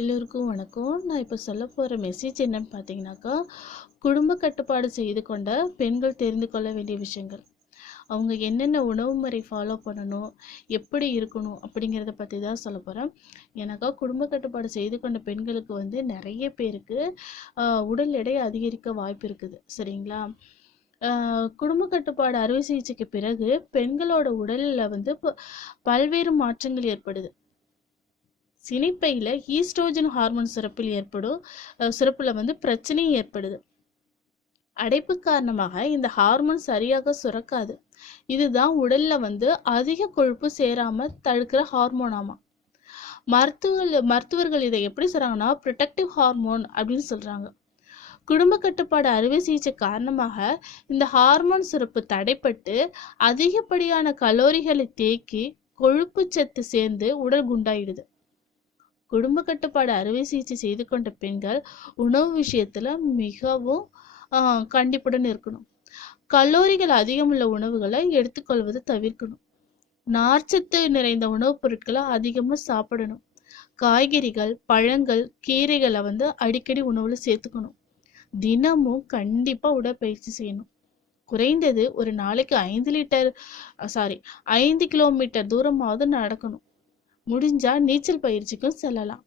எல்லோருக்கும் வணக்கம். நான் இப்போ சொல்ல போகிற மெசேஜ் என்னன்னு பார்த்தீங்கன்னாக்கா குடும்ப கட்டுப்பாடு செய்து கொண்ட பெண்கள் தெரிந்து கொள்ள வேண்டிய விஷயங்கள். அவங்க என்னென்ன உணவு முறை ஃபாலோ பண்ணணும் எப்படி இருக்கணும் அப்படிங்கிறத பற்றி தான் சொல்ல போகிறேன் ஏன்னாக்கா குடும்ப கட்டுப்பாடு செய்து கொண்ட பெண்களுக்கு வந்து நிறைய பேருக்கு உடல் எடை அதிகரிக்க வாய்ப்பு இருக்குது. சரிங்களா? குடும்ப கட்டுப்பாடு அறுவை சிகிச்சைக்கு பிறகு பெண்களோட உடலில் வந்து ப- பல்வேறு மாற்றங்கள் ஏற்படுது. சினைப்பையில் ஈஸ்ட்ரோஜன் ஹார்மோன் சுரப்பில் ஏற்படும் சுரப்பில் வந்து பிரச்சனையும் ஏற்படுது. அடைப்பு காரணமாக இந்த ஹார்மோன் சரியாக சுரக்காது. இதுதான் உடல்ல வந்து அதிக கொழுப்பு சேராம தடுக்கிற ஹார்மோனாமா மருத்துவர்கள் மருத்துவர்கள் இதை எப்படி சொல்றாங்கன்னா ப்ரொடெக்டிவ் ஹார்மோன் அப்படின்னு சொல்றாங்க. குடும்ப கட்டுப்பாடு அறுவை சிகிச்சை காரணமாக இந்த ஹார்மோன் சுரப்பு தடைப்பட்டு அதிகப்படியான கலோரிகளை தேக்கி கொழுப்பு சத்து சேர்ந்து உடல் குண்டாயிடுது. குடும்ப கட்டுப்பாடு அறுவை சிகிச்சை செய்து கொண்ட பெண்கள் உணவு விஷயத்துல மிகவும் கண்டிப்புடன் இருக்கணும். கலோரிகள் அதிகமுள்ள உணவுகளை எடுத்துக்கொள்வதை தவிர்க்கணும். நார்ச்சத்து நிறைந்த உணவுப் பொருட்களை அதிகமாக சாப்பிடணும். காய்கறிகள் பழங்கள் கீரைகளை வந்து அடிக்கடி உணவுல சேர்த்துக்கணும். தினமும் கண்டிப்பா உடற்பயிற்சி செய்யணும். குறைந்தது ஒரு நாளைக்கு ஐந்து லிட்டர் சாரி ஐந்து கிலோமீட்டர் தூரமாவது நடக்கணும். முடிஞ்சா நீச்சல் பயிற்சிக்கும் செல்லலாம்.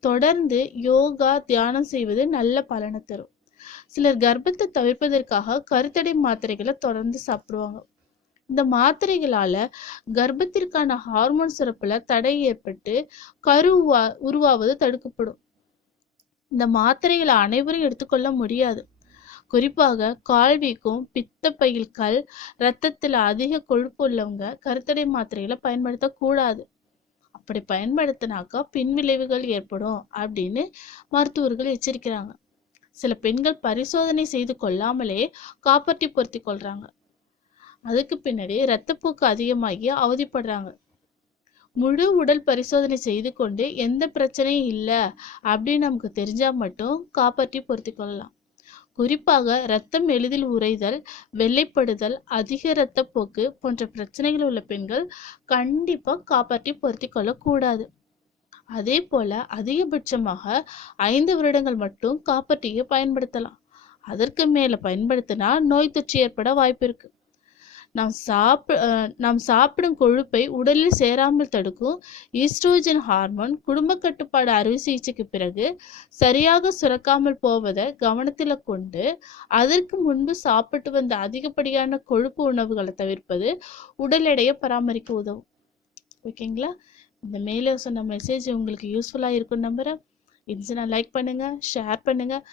தொடர்ந்து யோகா தியானம் செய்வது நல்ல பலனை தரும். சிலர் கர்ப்பத்தை தவிர்ப்பதற்காக கருத்தடை மாத்திரைகளை தொடர்ந்து சாப்பிடுவாங்க. இந்த மாத்திரைகளால கர்ப்பத்திற்கான ஹார்மோன் சுரப்புல தடை ஏற்பட்டு கரு உருவாவது தடுக்கப்படும். இந்த மாத்திரைகளை அனைவரும் எடுத்துக்கொள்ள முடியாது. குறிப்பாக கால்விக்கும் பித்தப்பையில் கல் இரத்தத்தில் அதிக கொழுப்பு உள்ளவங்க கருத்தடை மாத்திரைகளை பயன்படுத்தக்கூடாது. அப்படி பயன்படுத்தினாக்கா பின்விளைவுகள் ஏற்படும் அப்படின்னு மருத்துவர்கள் எச்சரிக்கிறாங்க. சில பெண்கள் பரிசோதனை செய்து கொள்ளாமலே காப்பர்ட்டி பொருத்தி கொள்றாங்க. அதுக்கு பின்னாடி இரத்தப்போக்கு அதிகமாகி அவதிப்படுறாங்க. முழு உடல் பரிசோதனை செய்து கொண்டு எந்த பிரச்சனையும் இல்லை அப்படின்னு நமக்கு தெரிஞ்சா மட்டும் காப்பர்ட்டி பொருத்தி கொள்ளலாம். குறிப்பாக இரத்தம் எளிதில் உறைதல் வெள்ளைப்படுதல் அதிக இரத்தப்போக்கு போன்ற பிரச்சனைகள் உள்ள பெண்கள் கண்டிப்பாக காப்பாற்றி பொருத்தி கொள்ளக்கூடாது. அதே போல அதிகபட்சமாக ஐந்து வருடங்கள் மட்டும் காப்பர்ட்டியை பயன்படுத்தலாம். அதற்கு மேல பயன்படுத்தினா நோய் தொற்று ஏற்பட வாய்ப்பு இருக்கு. நாம் சாப்ப நாம் சாப்பிடும் கொழுப்பை உடலில் சேராமல் தடுக்கும் ஈஸ்ட்ரோஜன் ஹார்மோன் குடும்ப கட்டுப்பாடு அறுவை சிகிச்சைக்கு பிறகு சரியாக சுரக்காமல் போவதை கவனத்தில் கொண்டு அதற்கு முன்பு சாப்பிட்டு வந்த அதிகப்படியான கொழுப்பு உணவுகளை தவிர்ப்பது உடல் எடையை பராமரிக்க உதவும். ஓகேங்களா? இந்த மேலே சொன்ன மெசேஜ் உங்களுக்கு யூஸ்ஃபுல்லாக இருக்கும் நம்புகிறேன் இருந்துச்சுன்னா லைக் பண்ணுங்கள் ஷேர் பண்ணுங்கள்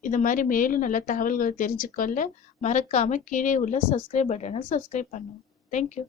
இது மாதிரி மேலும் நல்ல தகவல்களை தெரிஞ்சுக்கொள்ள மறக்காமல் கீழே உள்ள சப்ஸ்கிரைப் பட்டனை சப்ஸ்கிரைப் பண்ணுவோம் தேங்க்யூ